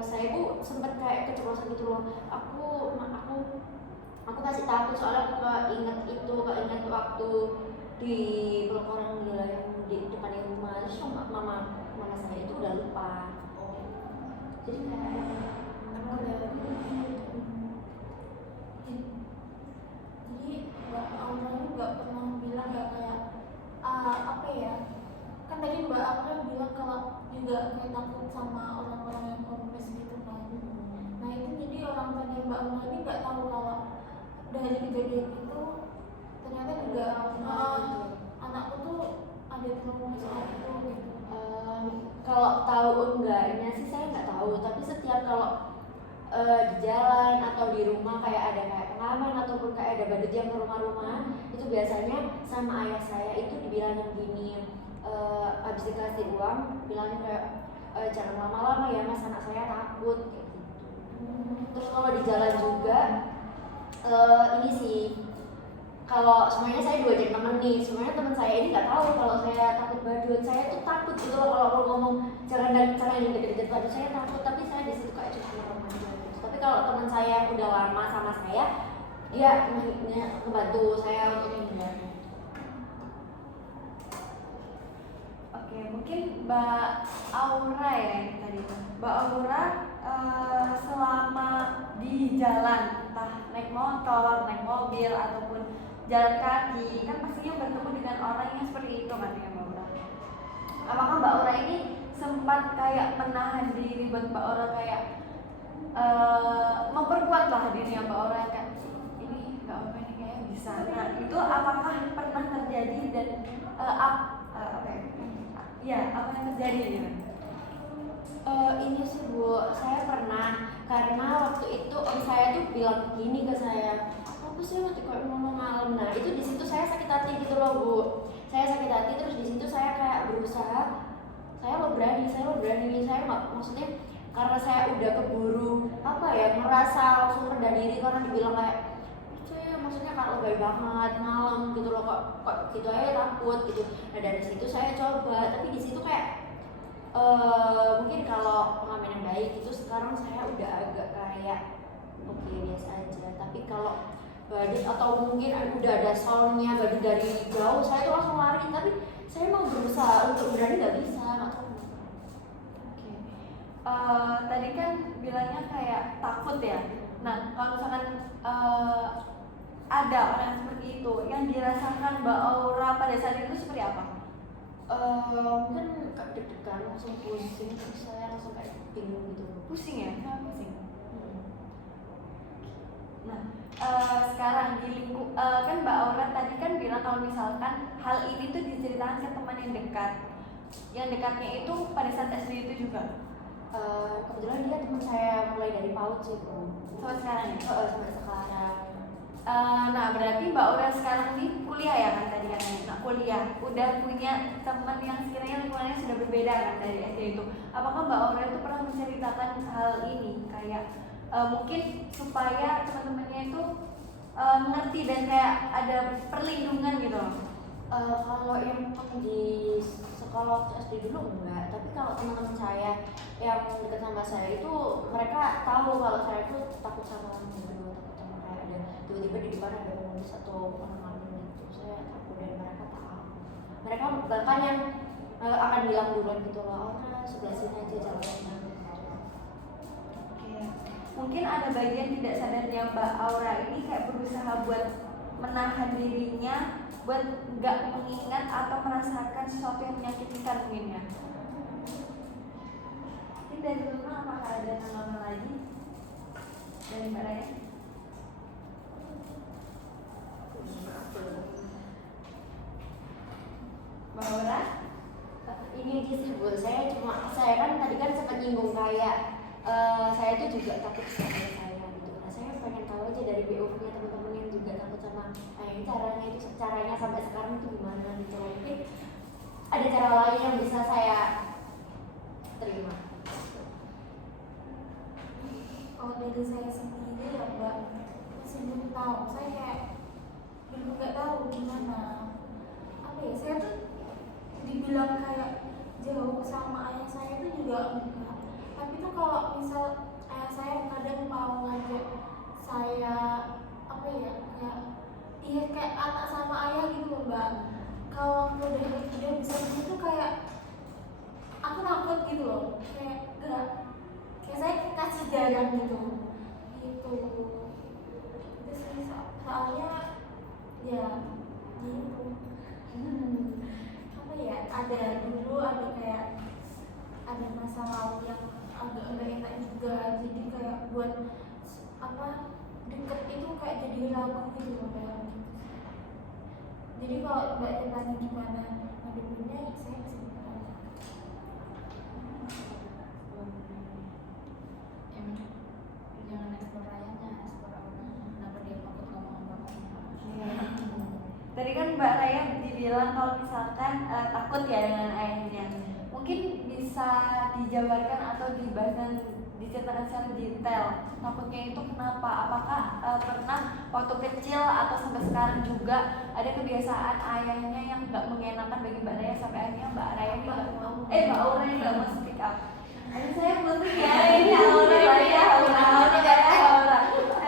saya itu sempet kayak keceplosan gitu loh. Aku kasih takut soalnya aku keinget waktu di peluk orang gila yang di depan rumah. Terus mama saya itu udah lupa. Jadi kayak emang udah jadi Mbak Aura ini nggak pernah bilang ya kayak apa ya, kan tadi Mbak Aura bilang kalau juga kayak takut sama orang-orang yang homeless gitu kan. Nah itu jadi orang tuanya Mbak Aura ini nggak tahu kalau dari kejadian itu ternyata juga anakku tuh ada trauma soal itu gitu. Kalau tahu enggaknya sih saya nggak tahu, tapi setiap kalau di jalan atau di rumah kayak ada kayak pengamen ataupun kayak ada badut yang ke rumah-rumah, itu biasanya sama ayah saya itu dibilangin gini, habis dikasih uang bilangin kayak jangan lama-lama ya mas, anak saya takut kayak gitu. Terus kalau di jalan juga ini sih, kalau semuanya saya diajak temen nih, semuanya teman saya ini nggak tahu kalau saya takut badut. Saya tuh takut gitu loh kalau aku ngomong jangan yang deket-deket badut, saya takut, tapi saya di situ kayak cuma ngomong aja gitu. Tapi kalau teman saya yang udah lama sama saya, dia ngebantu saya untuk menghindari. Oke, mungkin Mbak Aura ya ini tadi. Mbak Aura selama di jalan, entah naik motor, naik mobil ataupun jalan kaki, kan pastinya bertemu dengan orang yang seperti itu kan ya Mbak Aura. Apakah Mbak Aura ini sempat kayak menahan diri buat Mbak Aura kayak memperkuat lah dirinya Mbak Aura kan, ini Mbak Aura ini kayak bisa. Nah itu apakah pernah terjadi dan apa yang terjadi ya? Ini sih Bu, saya pernah, karena waktu itu om saya tuh bilang gini ke saya, apa sih waktu kau ngomong malam. Nah itu di situ saya sakit hati gitu loh Bu. Saya sakit hati, terus di situ saya kayak berusaha, saya lo berani, saya maksudnya karena saya udah keburu merasa langsung rendah diri karena dibilang kayak maksudnya kalau lebay banget malam gitu loh, kok gitu aja takut gitu. Nah dari situ saya coba, tapi di situ kayak mungkin kalau pengamen yang baik itu sekarang saya udah agak kayak oke, biasa aja. Tapi kalau badut atau mungkin udah ada soundnya badut dari jauh, saya tuh langsung lari. Tapi saya mau berusaha untuk berani nggak bisa, nggak tahu. Oke. Tadi kan bilangnya kayak takut ya. Nah kalau misalkan ada orang seperti itu, yang dirasakan Mbak Aura pada saat itu seperti apa? Mungkin deg-degan, langsung pusing, terus saya langsung kayak bingung gitu. Pusing ya? Kenapa pusing? Nah, sekarang di lingkup kan Mbak Aura tadi kan bilang kalau misalkan hal ini tuh diceritakan ke teman yang dekat. Yang dekatnya itu pada saat SD itu juga. Kebetulan dia teman saya mulai dari PAUD sih Bu. Sampai sekarang ya? Sampai sekarang. Nah berarti Mbak Aura sekarang ini kuliah ya kan tadi kan? Nah kuliah, udah punya teman yang sekiranya lingkungannya sudah berbeda kan dari SD itu. Apakah Mbak Aura itu pernah menceritakan hal ini kayak mungkin supaya teman-temannya itu mengerti dan kayak ada perlindungan gitu loh? Kalau yang di sekolah SD dulu enggak, tapi kalau teman-teman saya yang dekat sama saya itu mereka tahu kalau saya itu takut sama guru, takut sama kayak ada tiba-tiba di depan ada penulis atau orang gitu, saya takut dan mereka tahu. Mereka bahkan yang akan bilang duluan gitu loh, sebelah sini aja jalannya. Oke. Mungkin ada bagian tidak sadarnya Mbak Aura ini kayak berusaha buat menahan dirinya buat nggak mengingat atau merasakan sesuatu yang menyakitkan mungkin ya. Mungkin dari rumah apakah ada tanggapan lagi dari Mbak Raya? Mbak Aura? Ini aja sih Bu, saya kan tadi kan sempat nyinggung kayak saya itu juga takut sama ayah saya gitu. Nah saya pengen tahu aja dari BO-nya teman-teman yang juga takut sama ayah, caranya sampai sekarang itu gimana gitu. Mungkin ada cara lain yang bisa saya terima. Kalau dari saya sendiri ya Mbak, masih belum tahu. Saya kayak belum nggak tahu gimana. Apa ya? Saya tuh dibilang kayak jauh sama ayah saya itu juga enggak. Tapi tuh kalau misal ayah saya kadang mau ngajak saya apa ya kayak iya kayak anak sama ayah gitu loh Mbak. Kalau aku udah dia bisa begitu kayak aku takut gitu loh. Kayak saya kasih jarak gitu itu sih soalnya ya gitu apa ya ada kayak ada masa lalu yang agak nggak enak juga jadi kayak buat apa deket itu kayak jadi ragu gitu loh kayak gitu. Jadi kalau Mbak tanya gimana ngadepinnya saya masih belum tahu. Jangan ekspor ayahnya, ekspor orang. Kenapa dia takut ngomong bapaknya? Tadi kan Mbak Raya dibilang kalau misalkan takut ya dengan ayahnya. Mungkin bisa dijabarkan atau diceritakan secara detail. Takutnya itu kenapa? Apakah pernah waktu kecil atau sampai sekarang juga ada kebiasaan ayahnya yang nggak mengenakan bagi Mbak Raya sampai akhirnya Mbak Raya ini nggak mau, Mbak Aura ini nggak mau speak up. Aduh saya penting ya ini Aura ya, Aura.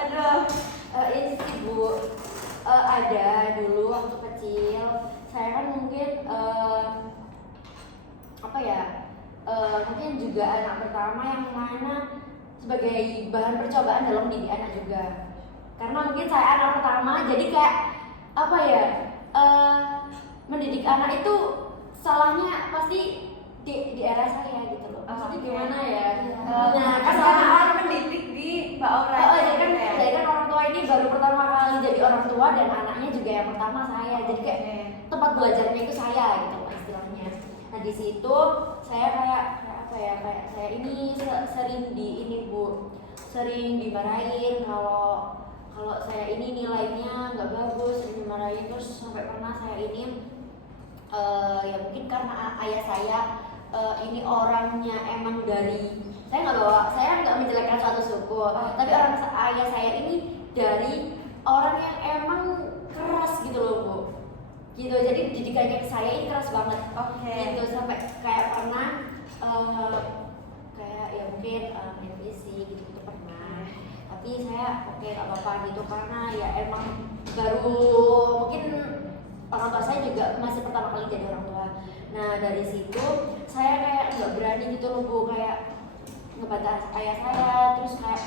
Aduh. Ini sih Bu, ada dulu waktu kecil saya kan mungkin apa ya mungkin juga anak pertama yang mana sebagai bahan percobaan dalam mendidik anak juga, karena mungkin saya anak pertama jadi kayak apa ya mendidik anak itu salahnya pasti di era saya gitu loh. Maksudnya gimana ya? Nah, Kesalahan mendidik di Mbak Aura. jadi kan orang tua ini baru pertama kali jadi orang tua dan anaknya juga yang pertama saya. Jadi kayak tempat belajarnya itu saya gitu loh istilahnya. Nah, di situ saya kayak apa ya? Kayak saya ini sering sering dimarahin kalau saya ini nilainya nggak bagus, sering dimarahin terus sampai pernah saya ini ya mungkin karena ayah saya ini orangnya emang dari saya nggak menjelekkan suatu suku, tapi ayah saya ini dari orang yang emang keras gitu loh Bu, gitu. Jadi didikannya ke saya ini keras banget, gitu sampai kayak pernah kayak ya mungkin revisi gitu pernah, tapi saya nggak apa-apa gitu karena ya emang baru mungkin orang tua saya juga masih pertama kali jadi orang tua. Nah dari situ saya kayak nggak berani gitu loh Bu, kayak ngebantah ayah saya, terus kayak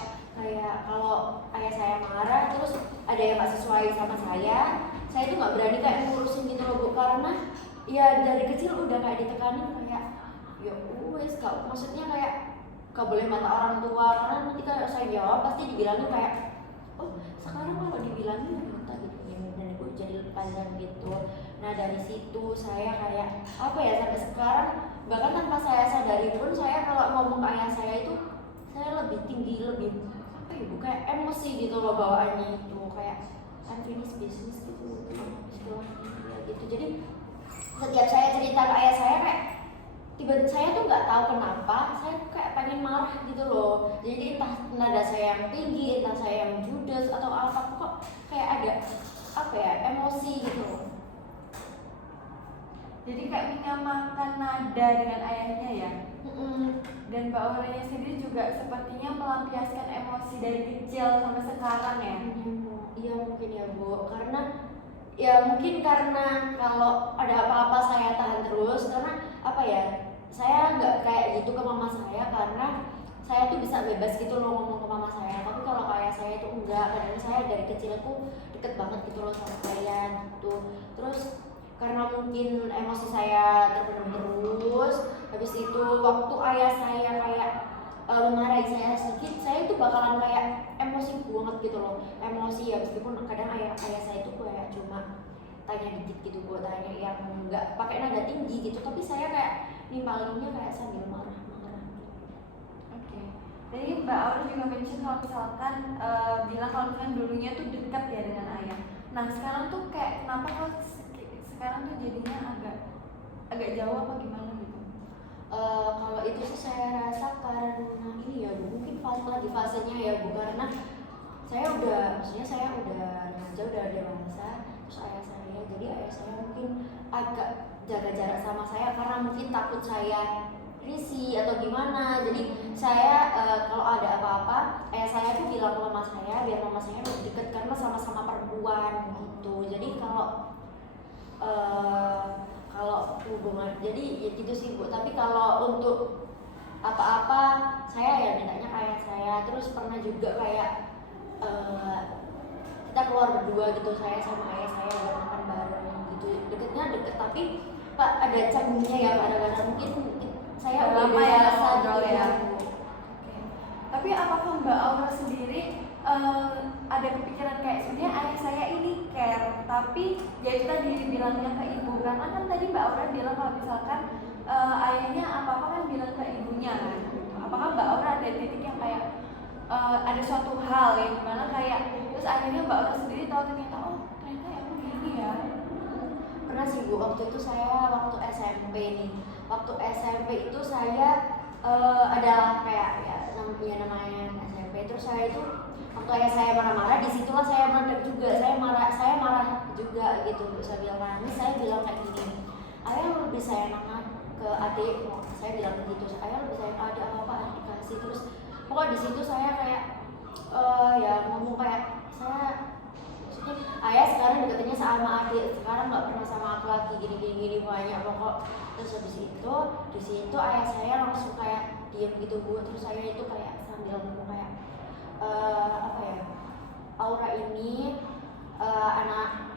kalau ayah saya marah terus ada yang nggak sesuai sama saya itu nggak berani kayak ngurusin gitu loh Bu, karena ya dari kecil udah kayak ditekanin kayak ya wes maksudnya kayak gak boleh mata orang tua, karena nanti kalau saya jawab pasti dibilangin kayak oh sekarang kalau dibilangin minta gitu dan ibu jadi panjang gitu. Nah dari situ saya kayak apa ya sampai sekarang bahkan tanpa saya sadari pun saya kalau ngomong ke ayah saya itu saya lebih tinggi, lebih apa ya Bu, kayak emosi gitu loh bawaannya itu kayak unfinished business gitu istilahnya gitu. Jadi setiap saya cerita ke ayah saya kayak tiba-tiba saya tuh nggak tahu kenapa saya kayak pengen marah gitu loh. Jadi entah nada saya yang tinggi, entah saya yang judes atau apa, kok kayak ada apa ya emosi gitu loh. Jadi kayak menyamakan nada dengan ayahnya ya. Dan Mbak Auranya sendiri juga sepertinya melampiaskan emosi dari kecil sampai sekarang ya. Iya mungkin ya Bu, karena ya mungkin karena kalau ada apa-apa saya tahan terus, karena apa ya saya nggak kayak gitu ke mama saya karena saya tuh bisa bebas gitu loh ngomong ke mama saya, tapi kalau kayak saya itu enggak, kadang saya dari kecil aku deket banget gitu loh sama saya gitu. Terus karena mungkin emosi saya terpendam terus, habis itu waktu ayah saya kayak memarahi saya sedikit, saya itu bakalan kayak emosi banget gitu loh, emosi ya meskipun kadang ayah saya itu kayak cuma tanya dikit gitu, gue tanya yang nggak pakai nada tinggi gitu, tapi saya kayak nimpalinnya kayak sambil marah gitu. Oke. Jadi Mbak Aura juga mention kalau misalkan bilang kalau misalkan dulunya tuh dekat ya dengan ayah. Nah sekarang tuh kayak kenapa kok sekarang tuh jadinya agak jauh apa gimana gitu? Kalau itu sih saya rasa karena ini ya Bu, mungkin lagi fasenya ya Bu, karena maksudnya saya udah remaja, udah dewasa, terus jadi ayah saya mungkin agak jaga jarak sama saya karena mungkin takut saya risih atau gimana. Jadi saya kalau ada apa-apa, ayah saya tuh bilang ke mama saya biar mama saya lebih dekat karena sama-sama perempuan gitu. Jadi kalau hubungan, jadi ya gitu sih Bu. Tapi kalau untuk apa-apa saya ya mintanya kayak saya. Terus pernah juga kayak kita keluar berdua gitu, saya sama ayah saya buat makan bareng gitu. Deket tapi Pak ada canggunya ya kadang-kadang, mungkin saya udah Lama ya biasa ngobrol gitu ya. Bu. Tapi apakah Mbak Aura sendiri ada kepikiran kayak sebenarnya ayah saya ini care, tapi ya itu tadi bilangnya ke ibu, karena kan tadi Mbak Aura bilang kalau misalkan ayahnya apa-apa kan bilang ke ibunya kan. Apakah Mbak Aura ada titik yang kayak ada suatu hal yang dimana kayak terus akhirnya Mbak Aura sendiri tahu ternyata oh ternyata ya aku gini ya. Pernah sih Bu, waktu itu saya waktu SMP nih. Waktu SMP itu saya adalah kayak ya namanya SMP. Terus saya itu waktu ayah saya marah-marah, disitulah saya meledak juga. Saya marah juga gitu. Saya bilang nangis, saya bilang kayak gini, ayah lebih sayang ke adik. Saya bilang gitu, ayah lebih sayang ada apa adik kasih. Terus pokoknya di situ saya kayak ya ngomong kayak saya maksudnya ayah sekarang deketnya sama adik, sekarang nggak pernah sama aku lagi, gini banyak pokok. Terus habis itu di situ ayah saya langsung kayak diem gitu Bu. Terus saya itu kayak sambil ngomong kayak apa ya, Aura ini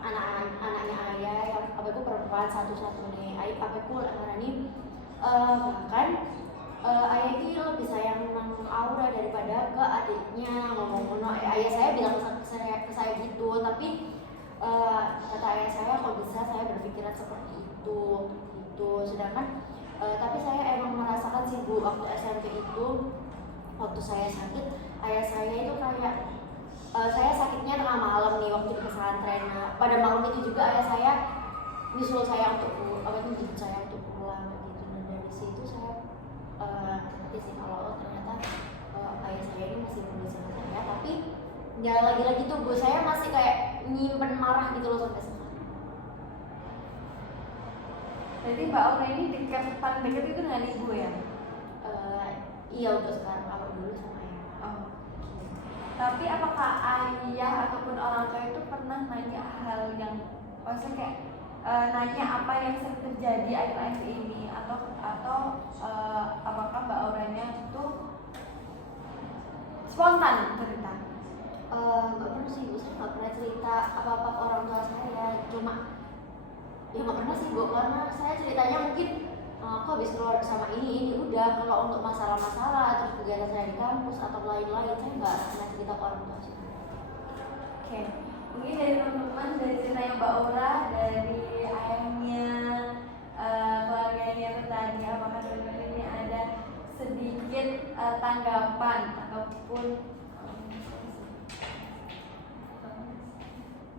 anaknya ayah yang papaku perempuan satu-satunya. Papaku ini bahkan ayah itu lebih sayang Aura daripada ke adiknya, ngomong ayah saya bilang ke saya gitu. Tapi kata ayah saya kalau bisa saya berpikiran seperti itu gitu. Sedangkan tapi saya emang merasakan sih Bu, waktu SMP itu waktu saya sakit, ayah saya itu kayak saya sakitnya tengah malam nih waktu di pesantren. Nah, pada malam itu juga ayah saya nyusul saya untuk menjemput saya untuk pulang gitu. Dan dari situ saya ngerti sih kalau ternyata ayah saya ini masih peduli sama saya. Tapi ya lagi-lagi tuh Bu, saya masih kayak nyimpen marah gitu loh sampai sekarang. Jadi Mbak Aura ini paling dekat itu dengan ibu ya? Iya untuk sekarang, kalau dulu sama ayah. Oh. Tapi apakah ayah ataupun orang tua itu pernah nanya hal yang maksudnya kayak nanya apa yang sering terjadi akhir-akhir ini atau apakah Mbak Auranya itu spontan cerita? Nggak pernah sih Bu, saya nggak pernah cerita apa-apa ke orang tua saya. Cuma ya nggak pernah sih Bu, karena saya ceritanya mungkin aku habis keluar sama ini udah. Kalau untuk masalah-masalah terus kegiatan saya di kampus atau lain-lain, saya nggak pernah cerita ke orang tua saya. Oke, mungkin dari teman-teman, dari ceritanya Mbak Aura, dari ayahnya, keluarganya itu tadi, apakah teman-teman ini ada sedikit tanggapan ataupun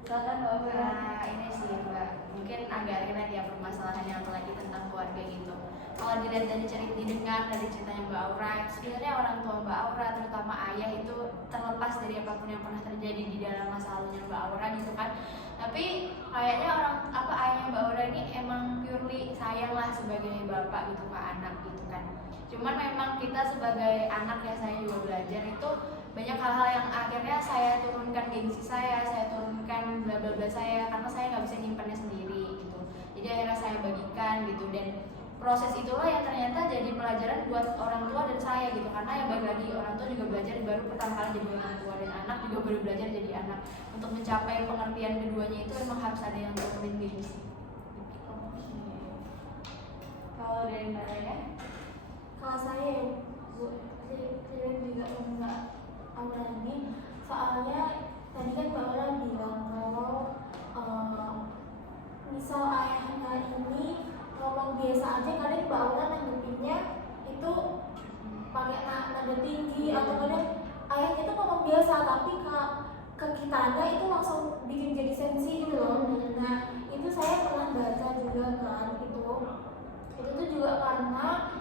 silakan Mbak Aura. Nah, ini sih Mbak, mungkin agak relate ya permasalahannya, apalagi tentang keluarga gitu. Kalau dilihat dari didengar dari ceritanya Mbak Aura, sebenarnya orang tua Mbak Aura, terutama ayah itu terlepas dari apapun yang pernah terjadi di dalam masa lalunya Mbak Aura gitu kan. Tapi kayaknya ayahnya Mbak Aura ini emang purely sayang lah sebagai bapak gitu ke anak gitu kan. Cuman memang kita sebagai anak ya, saya juga belajar itu banyak hal-hal yang akhirnya saya turunkan gengsi saya turunkan bla bla bla saya, karena saya nggak bisa nyimpannya sendiri gitu. Jadi akhirnya saya bagikan gitu, dan proses itulah yang ternyata jadi pelajaran buat orang tua dan saya gitu. Karena yang balik lagi orang tua juga belajar baru pertama kali jadi orang tua, dan anak juga baru belajar jadi anak. Untuk mencapai pengertian keduanya itu emang harus ada yang turunin gengsi. Kalau dari Mbak Raya? Kalau saya Bu, saya juga enggak Aura ini, soalnya tadi kan Mbak Aura bilang kalau misal ayahnya ini ngomong biasa aja, kadang Mbak Aura nanggepinnya itu pakai nada tinggi, atau kadang ayahnya itu ngomong biasa tapi ke kitanya itu langsung bikin jadi sensi gitu loh. Nah itu saya pernah baca juga kan, itu tuh juga karena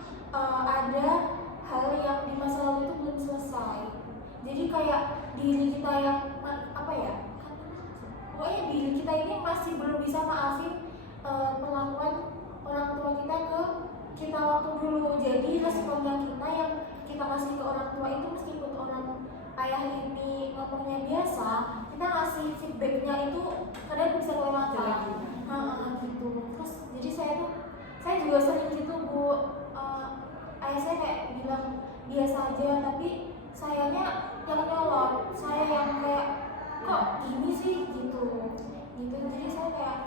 ada hal yang di masa lalu itu belum selesai. Jadi kayak diri kita yang apa ya? Pokoknya diri kita ini masih belum bisa maafin perlakuan orang tua kita ke kita waktu dulu. Jadi responnya kita yang kita kasih ke orang tua itu meskipun orang ayah ini ngomongnya biasa, kita ngasih feedbacknya itu kadang bisa kelewatan. Gitu. Terus jadi saya juga sering gitu Bu, ayah saya kayak bilang biasa aja, tapi sayanya yang nyolot, saya yang kayak kok gini sih gitu. Jadi saya kayak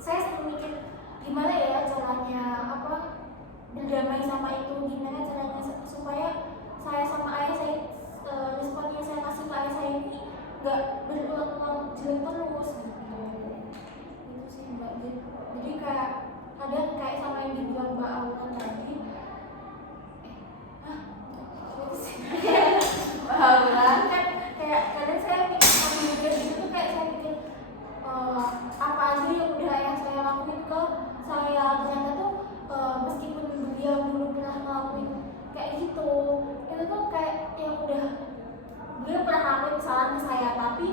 saya sering mikir gimana ya caranya berdamai sama itu, gimana caranya supaya saya sama ayah saya respon yang saya kasih ke ayah saya ini nggak berulang-ulang jelek terus gitu. Itu sih Mbak. Jadi kayak kadang kayak sama yang dibilang Mbak Aura tadi. Itu sih. Mbak Aura Kan kayak kadang saya mikir gitu tuh kayak saya mikir apa aja yang udah ayah saya lakuin ke saya, ternyata tuh meskipun dia dulu pernah ngelakuin kayak gitu, itu tuh kayak yang udah dia pernah ngelakuin kesalahan ke saya, tapi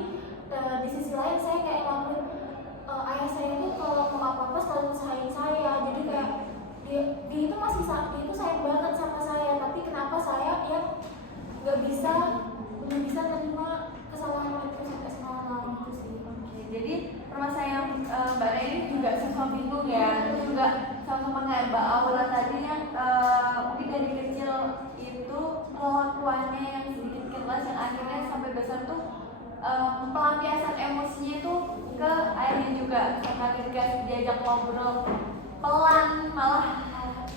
di sisi lain saya kayak ngelakuin ayah saya itu kalau mau apa-apa selalu usahain saya. Jadi kayak dia itu masih dia itu sayang banget sama saya, tapi kenapa saya yang belum bisa terima kesalahan itu sampai sekarang gitu sih. Jadi permasalahan Mbak Ray ini juga sama bingung ya, juga sama kayak Mbak Aura tadi yang mungkin dari kecil itu perlakuannya yang sedikit keras, yang akhirnya sampai besar tuh pelampiasan emosinya itu ke ayahnya juga, sampai ketika diajak ngobrol pelan malah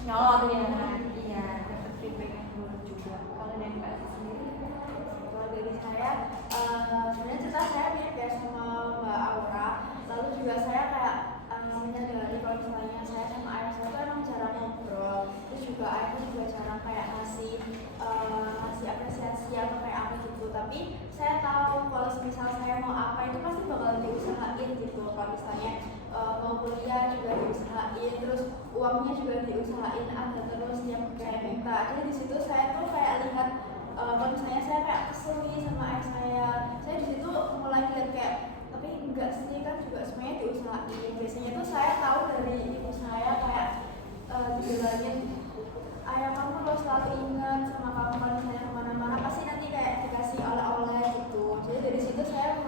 nyolot ya kan. Iya, dapat feedback yang buruk juga. Kalau dari Mbak sendiri? Kalau dari saya, sebenarnya cerita saya mirip ya sama Mbak Aura. Lalu juga saya kayak menyadari kalau misalnya saya sama ayah saya itu emang jarang ngobrol. Terus juga ayahnya juga jarang kayak ngasih apresiasi atau kayak apa gitu. Tapi saya tahu kalau misal saya mau apa itu pasti bakal diusahain gitu. Kalau misalnya mau kuliah juga diusahain, terus uangnya juga diusahain, ada terus yang kayak minta. Jadi di situ saya tuh kayak lihat kalau misalnya saya kayak kesel nih sama ayah saya di situ mulai lihat kayak tapi enggak sih kan juga semuanya diusahain. Biasanya tuh saya tahu dari ibu saya kayak dibilangin ayah kamu kalau selalu ingat sama kamu kalau misalnya kemana-mana pasti nanti kayak dikasih oleh-oleh gitu. Jadi dari situ saya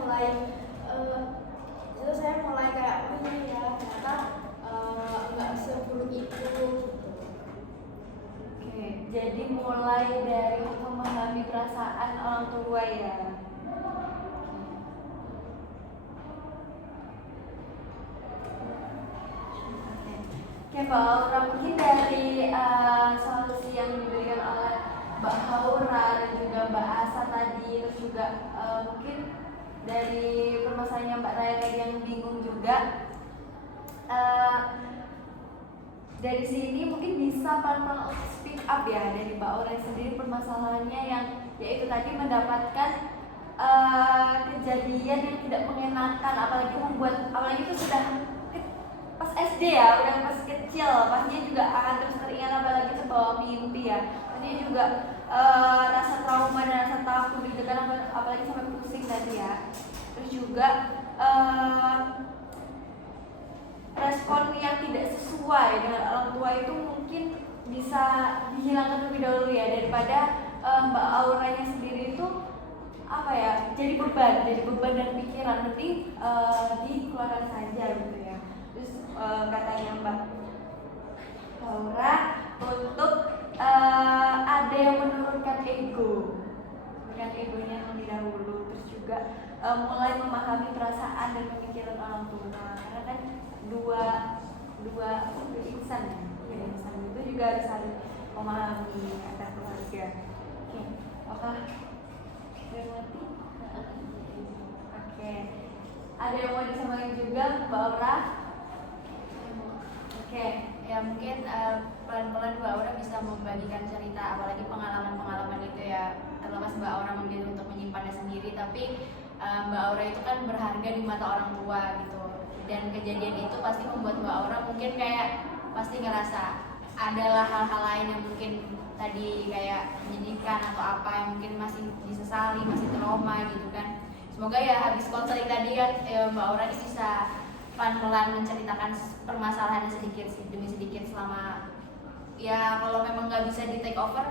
mulai kayak oh iya ya ternyata enggak seburuk itu gitu. Oke, jadi mulai dari memahami perasaan orang tua ya. Oke, Mbak Aura, mungkin dari solusi yang diberikan oleh Mbak Aura dan juga Mbak Asa tadi, terus juga mungkin dari permasalahannya Mbak Raya tadi yang bingung juga, dari sini mungkin bisa pelan-pelan untuk speak up ya dari Mbak Aura sendiri permasalahannya yang yaitu tadi mendapatkan kejadian yang tidak mengenakan, apalagi itu sudah pas SD ya, udah pas kecil, pastinya juga akan terus teringat, apalagi terbawa mimpi ya, pastinya juga rasa trauma dan rasa takut gitu kan, apalagi sampai pusing tadi ya. Terus juga respon yang tidak sesuai dengan orang tua itu mungkin bisa dihilangkan terlebih dahulu ya, daripada Mbak Auranya sendiri itu jadi beban dan pikiran, mending dikeluarkan saja gitu ya. Terus katanya Mbak Aura untuk ada yang menurunkan egonya terlebih dahulu, terus juga mulai memahami perasaan dan pemikiran orang tua, karena kan dua insan ya, insan itu juga harus saling memahami kata keluarga. Oke, apakah berarti? Oke, ada yang mau disampaikan juga Mbak Aura? Oke, Ya mungkin pelan-pelan Mbak Aura bisa membagikan cerita, apalagi pengalaman-pengalaman itu ya, terlepas Mbak Aura memilih untuk menyimpannya sendiri, tapi Mbak Aura itu kan berharga di mata orang tua gitu, dan kejadian itu pasti membuat Mbak Aura mungkin kayak pasti ngerasa adalah hal-hal lain yang mungkin tadi kayak menyedihkan atau apa yang mungkin masih disesali, masih trauma gitu kan. Semoga ya habis konseling tadi kan Mbak Aura ini bisa pelan-pelan menceritakan permasalahannya sedikit demi sedikit selama ya kalau memang nggak bisa di take over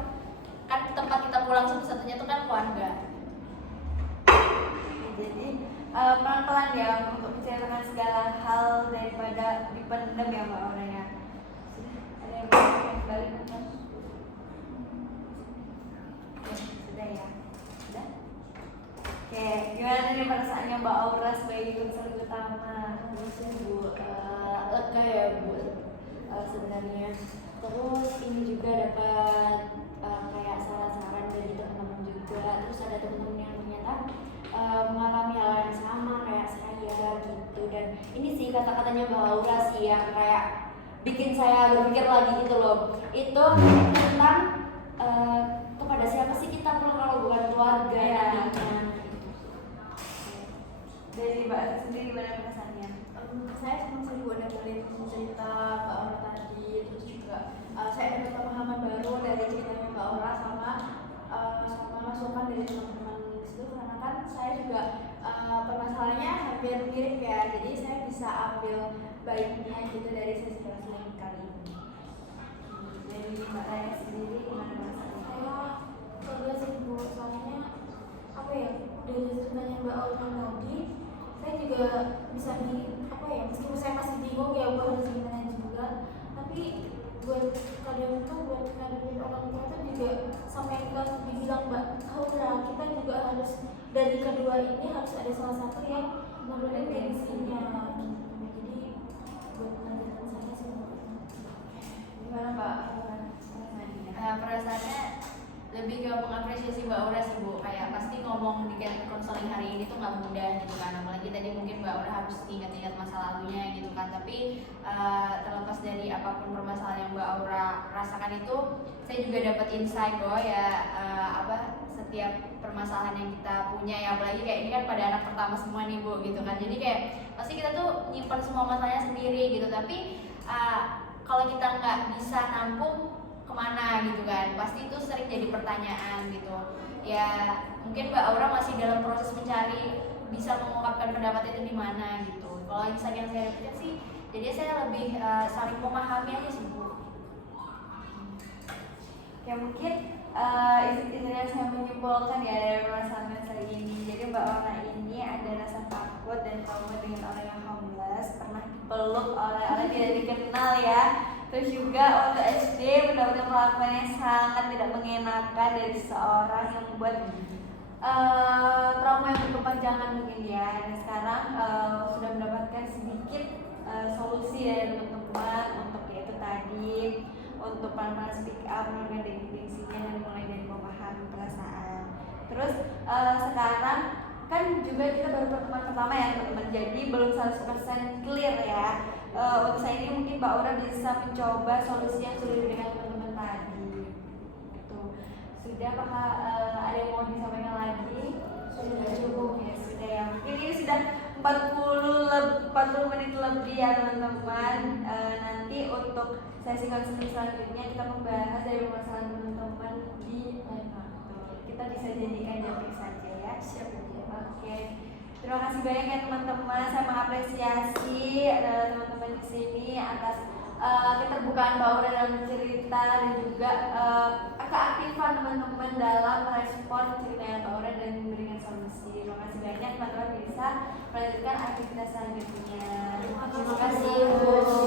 kan tempat kita pulang satu-satunya itu kan keluarga. Jadi pelan-pelan ya untuk menceritakan segala hal daripada dipendam ya Mbak Aura ya. Ada yang mau kembali bukan? Sudah ya. Sudah. Oke, gimana nih perasaannya Mbak Aura sebagai konselor utama? Bu, lega ya Bu sebenarnya. Terus ini juga dapat kayak saran-saran dari teman-teman juga. Terus ada teman-teman yang ternyata mengalami hal yang sama kayak saya gitu. Dan ini sih kata-katanya Mbak Aura sih yang kayak bikin saya berpikir lagi gitu loh. Itu tentang kepada siapa sih kita pulang kalau bukan keluarga nantinya. Dari Mbak Asa sendiri gimana perasaannya? Saya senang sih buat dengerin cerita Mbak Aura tadi, terus juga saya dapat pemahaman baru dari ceritanya Mbak Aura sama masukan dari teman-teman di situ karena kan saya juga permasalahannya hampir mirip ya, jadi saya bisa ambil baiknya gitu dari sesi konseling kali ini. Dari Mbak Raya sendiri gimana perasaannya? Saya kerja sih Bu, soalnya apa ya, dari ceritanya Mbak Aura tadi saya juga bisa apa ya, meskipun saya masih bingung ya Bu harus gimana juga, tapi buat kadang tuh buat ngadepin orang tua tuh juga sama yang kan dibilang Mbak Aura, kita juga harus dari kedua ini harus ada salah satu yang menurunin gengsinya gitu. Jadi buat lanjutan saya sih Gimana Mbak? Perasaannya lebih ke mengapresiasi Mbak Aura sih Bu, kayak pasti ngomong di konseling hari ini tuh nggak mudah gitu kan, apalagi tadi mungkin Mbak Aura harus ingat-ingat masa lalunya gitu kan, tapi terlepas dari apapun permasalahan yang Mbak Aura rasakan itu, saya juga dapat insight bahwa ya setiap permasalahan yang kita punya ya, apalagi kayak ini kan pada anak pertama semua nih Bu gitu kan, jadi kayak pasti kita tuh nyimpan semua masalahnya sendiri gitu, tapi kalau kita nggak bisa nampung kemana gitu kan, pasti itu sering jadi pertanyaan gitu ya. Mungkin Mbak Aura masih dalam proses mencari bisa mengungkapkan pendapat itu di mana gitu. Kalau insight yang saya dapetin sih, jadi saya lebih saling memahami aja sih Bu. Ya mungkin istilahnya saya menyimpulkan ya dari permasalahan saya ini. Jadi Mbak Aura ini ada rasa takut dan trauma dengan orang yang homeless, pernah dipeluk oleh orang tidak dikenal ya. Terus juga waktu SD mendapatkan perlakuan yang sangat tidak mengenakan dari seseorang yang membuat trauma yang berkepanjangan mungkin ya. Dan sekarang sudah mendapatkan sedikit solusi dari teman-teman untuk yaitu tadi untuk pelan-pelan speak up, menurunkan gengsinya dan mulai dari memahami perasaan. Terus sekarang kan juga kita baru pertemuan pertama ya teman-teman, jadi belum 100% clear ya. Untuk saya ini mungkin Mbak Aura bisa mencoba solusi yang sudah diberikan teman-teman tadi. Sudah, apakah ada yang mau disampaikan lagi? Sudah cukup ya, sudah ya. Mungkin ini sudah 40 menit lebih ya teman-teman. Nanti untuk sesi konseling selanjutnya kita membahas dari permasalahan teman-teman di lain waktu. Kita bisa jadikan topik saja ya. Siap. Oke. Terima kasih banyak ya teman-teman. Saya mengapresiasi teman-teman di sini atas keterbukaan Mbak Aura dalam bercerita dan juga keaktifan teman-teman dalam merespon ceritanya Mbak Aura dan memberikan solusi. Terima kasih banyak teman-teman, bisa melanjutkan aktivitas selanjutnya. Terima kasih Bu.